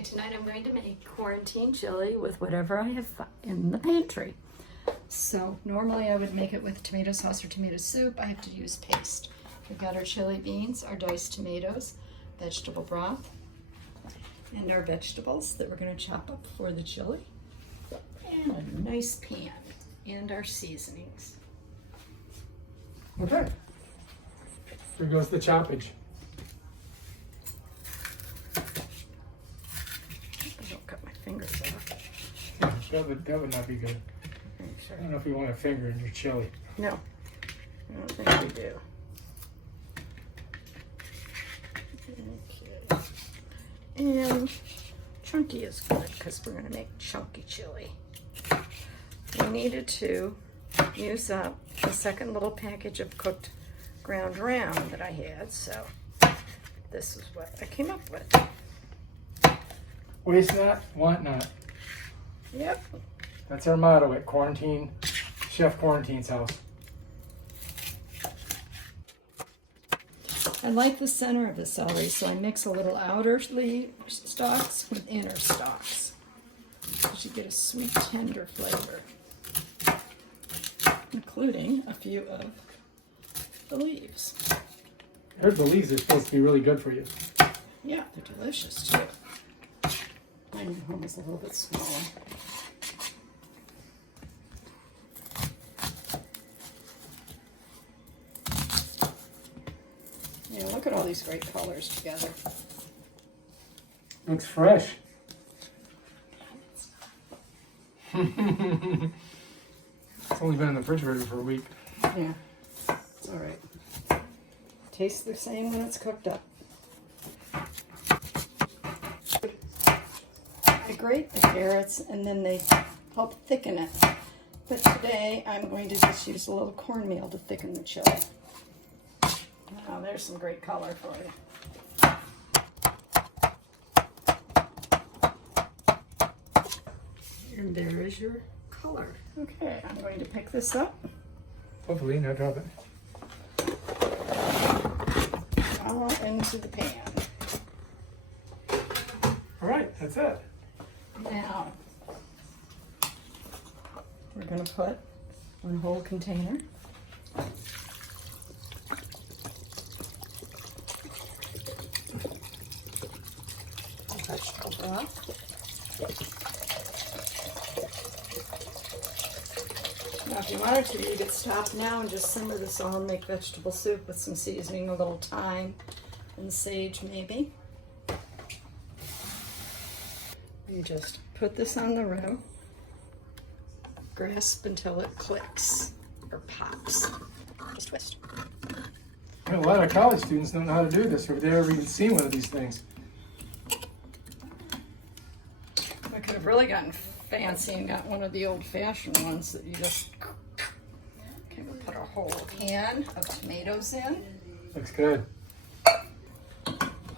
Okay, tonight I'm going to make quarantine chili with whatever I have in the pantry. So normally I would make it with tomato sauce or tomato soup. I have to use paste. We've got our chili beans, our diced tomatoes, vegetable broth, and our vegetables that we're going to chop up for the chili, and a nice pan, and our seasonings. Okay. Here goes the choppage. Don't cut my fingers off. That would not be good. I don't know if you want a finger in your chili. No, I don't think we do. Okay. And chunky is good because we're going to make chunky chili. We needed to use up the second little package of cooked ground round that I had, so this is what I came up with. Waste not, want not. Yep. That's our motto at Chef Quarantine's house. I like the center of the celery, so I mix a little outer leaf stalks with inner stalks. So you get a sweet, tender flavor, including a few of the leaves. I heard the leaves are supposed to be really good for you. Yeah, they're delicious too. My new home is a little bit smaller. Yeah, look at all these great colors together. Looks fresh. It's only been in the refrigerator for a week. Yeah, it's all right. Tastes the same when it's cooked up. I grate the carrots and then they help thicken it. But today I'm going to just use a little cornmeal to thicken the chili. Now there's some great color for you. And there is your color. Okay, I'm going to pick this up. Hopefully not drop it. All into the pan. All right, that's it. Now, we're going to put one whole container. Vegetable broth. Now, if you wanted to, you could stop now and just simmer this all and make vegetable soup with some seasoning, a little thyme and sage maybe. You just put this on the roux, grasp until it clicks or pops. Just twist. A lot of college students don't know how to do this, or if they've ever even seen one of these things. I could have really gotten fancy and got one of the old-fashioned ones that you just... Okay, we'll put a whole can of tomatoes in. Looks good.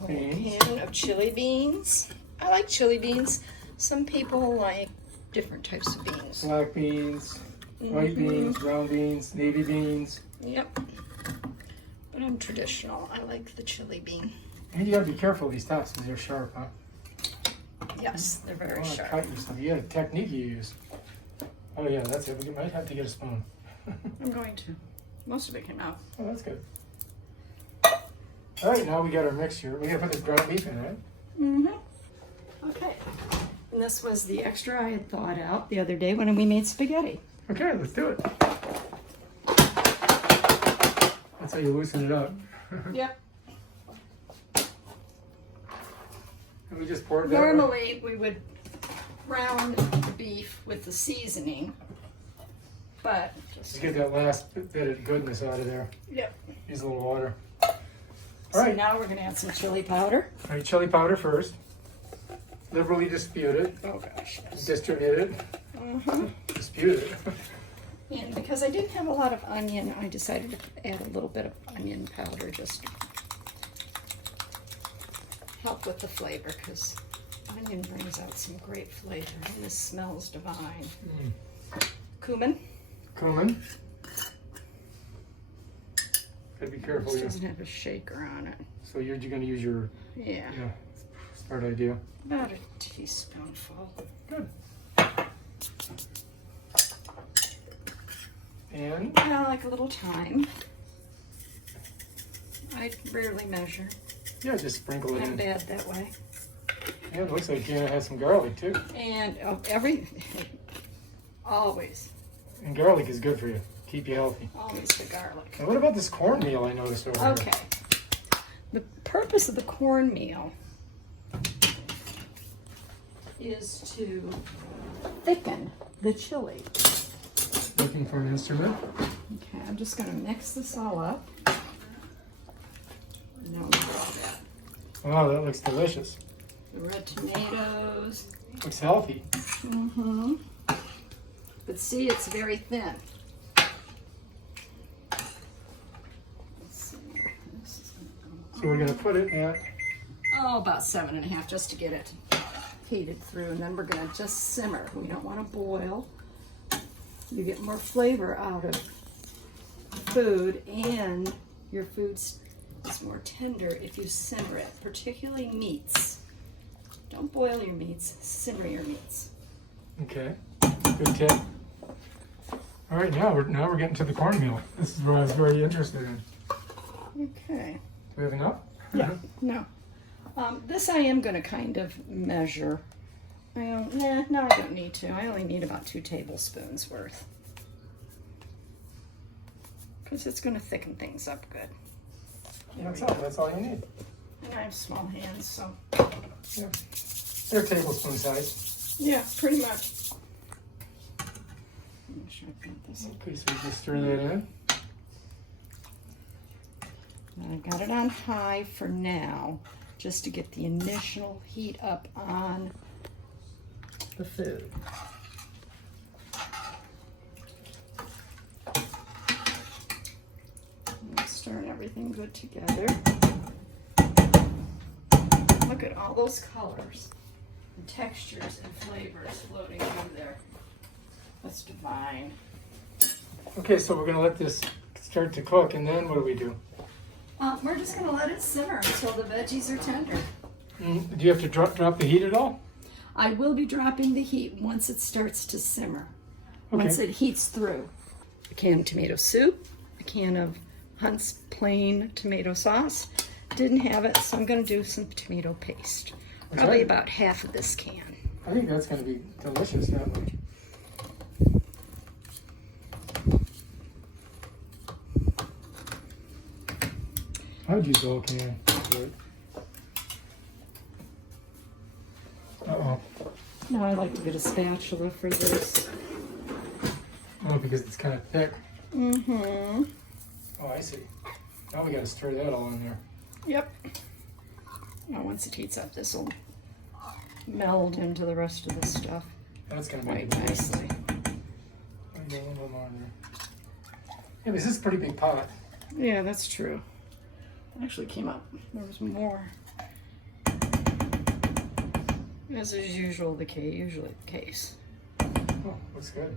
Whole can of chili beans. I like chili beans. Some people like different types of beans. Black beans, white beans, brown beans, navy beans. Yep. But I'm traditional. I like the chili bean. And you gotta be careful of these tops because they're sharp, huh? Yes, they're very sharp. Cut yourself. You got a technique you use. Oh yeah, that's it. We might have to get a spoon. I'm going to. Most of it came out. Oh, that's good. All right, now we got our mixture. We gotta put this ground beef in, right? Mm-hmm. Okay. And this was the extra I had thawed out the other day when we made spaghetti. Okay, let's do it. That's how you loosen it up. Yep. And we just poured that. Normally we would brown the beef with the seasoning, but just get that last bit of goodness out of there. Yep. Use a little water. All right. So now we're going to add some chili powder. All right, chili powder first. Liberally disputed. Oh gosh. Yes. Distributed. Disputed. And because I didn't have a lot of onion, I decided to add a little bit of onion powder just to help with the flavor, because onion brings out some great flavor and this smells divine. Cumin. Cumin. Gotta be careful. This doesn't have a shaker on it. So you're going to use your Yeah. Smart idea. About a teaspoonful. Good. And I like a little thyme. I rarely measure. yeah, just sprinkle it I'm in. bad that way. Yeah, it looks like Deanna has some garlic too. And always And garlic is good for you. Keep you healthy. always the garlic. And what about this cornmeal I noticed over Okay. The purpose of the cornmeal is to thicken the chili. here? Looking for an instrument. Okay, I'm just going to mix this all up. No, not all that. Wow, that looks delicious. The red tomatoes. Looks healthy. Mm-hmm. But see, it's very thin. Let's see. This is So we're gonna put it at, about 7.5 just to get it heated through, and then we're gonna just simmer. We don't want to boil. You get more flavor out of food, and your food is more tender if you simmer it, particularly meats. Don't boil your meats, simmer your meats. okay, good tip. All right, now we're getting to the cornmeal. This is what I was very interested in. Okay. Do we have enough? Yeah. No. This I am going to kind of measure. No, I don't need to. I only need about 2 tablespoons worth. Because it's going to thicken things up good. That's all you need. And I have small hands, so Yeah. They're tablespoon size. yeah, pretty much. Make sure I got this. Okay, so we just stir that in. I got it on high for now, just to get the initial heat up on the food. I'm stirring everything good together. Look at all those colors and textures and flavors floating through there. That's divine. Okay, so we're gonna let this start to cook, and then what do we do? We're just going to let it simmer until the veggies are tender. Do you have to drop the heat at all? I will be dropping the heat once it starts to simmer. Okay. Once it heats through. A can of tomato soup, a can of Hunt's plain tomato sauce. Didn't have it, so I'm going to do some tomato paste. Probably about half of this can. I think that's gonna be delicious that way. I would use the whole can. Uh-oh. No, I like to get a spatula for this. Oh, because it's kind of thick. Mm-hmm. Oh, I see. Now we gotta stir that all in there. Yep. Now, once it heats up, this will meld into the rest of the stuff That's gonna make quite it nice. nicely. Maybe a little bit more in there. Yeah, this is a pretty big pot. Yeah, that's true. It actually came up. There was more. As is usually the case. Oh, looks good.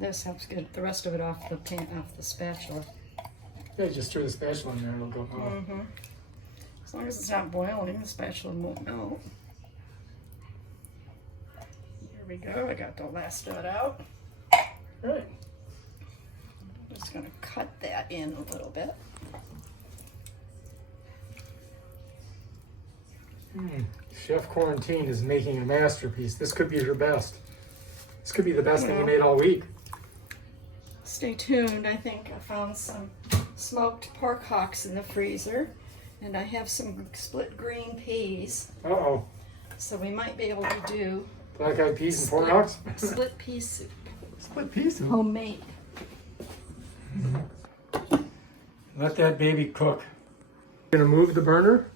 This helps get the rest of it off the spatula. Yeah, just stir the spatula in there, it'll go off. Mm-hmm. As long as it's not boiling, the spatula won't melt. Here we go. I got the last of it out. Right. I'm just going to cut that in a little bit. Chef Quarantine is making a masterpiece. This could be her best. This could be the best thing you made all week. Stay tuned. I think I found some smoked pork hocks in the freezer, and I have some split green peas. Uh-oh. So we might be able to do Black-eyed peas and pork hocks? split pea soup. Split pea soup. Homemade. Let that baby cook. Gonna move the burner?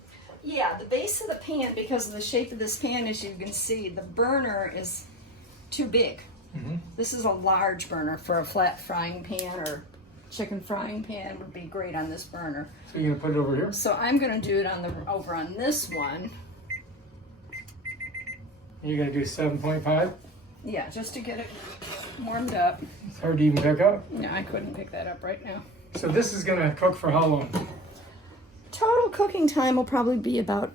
Yeah, the base of the pan, because of the shape of this pan, as you can see, the burner is too big. Mm-hmm. This is a large burner for a flat frying pan, or chicken frying pan would be great on this burner. So you're gonna put it over here? So I'm going to do it over on this one. You're gonna do 7.5? Yeah, just to get it warmed up. It's hard to even pick up. No, I couldn't pick that up right now. So this is gonna cook for how long? total cooking time will probably be about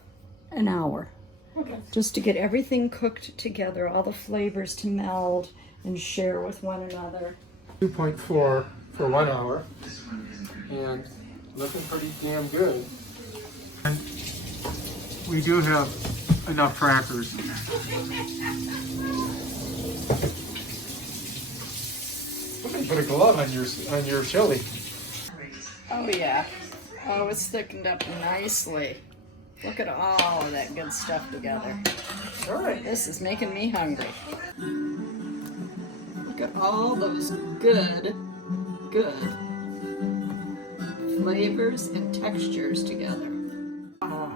an hour. Okay. Just to get everything cooked together, all the flavors to meld and share with one another. 2.4 for 1 hour. And looking pretty damn good. And we do have enough crackers. Somebody put a glove on your chili. Oh yeah. Oh, it's thickened up nicely. Look at all of that good stuff together. All right. This is making me hungry. Look at all those good flavors and textures together. Ah,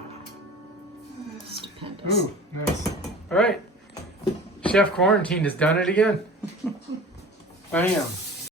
stupendous. Ooh, nice. All right. Chef Quarantine has done it again. Bam.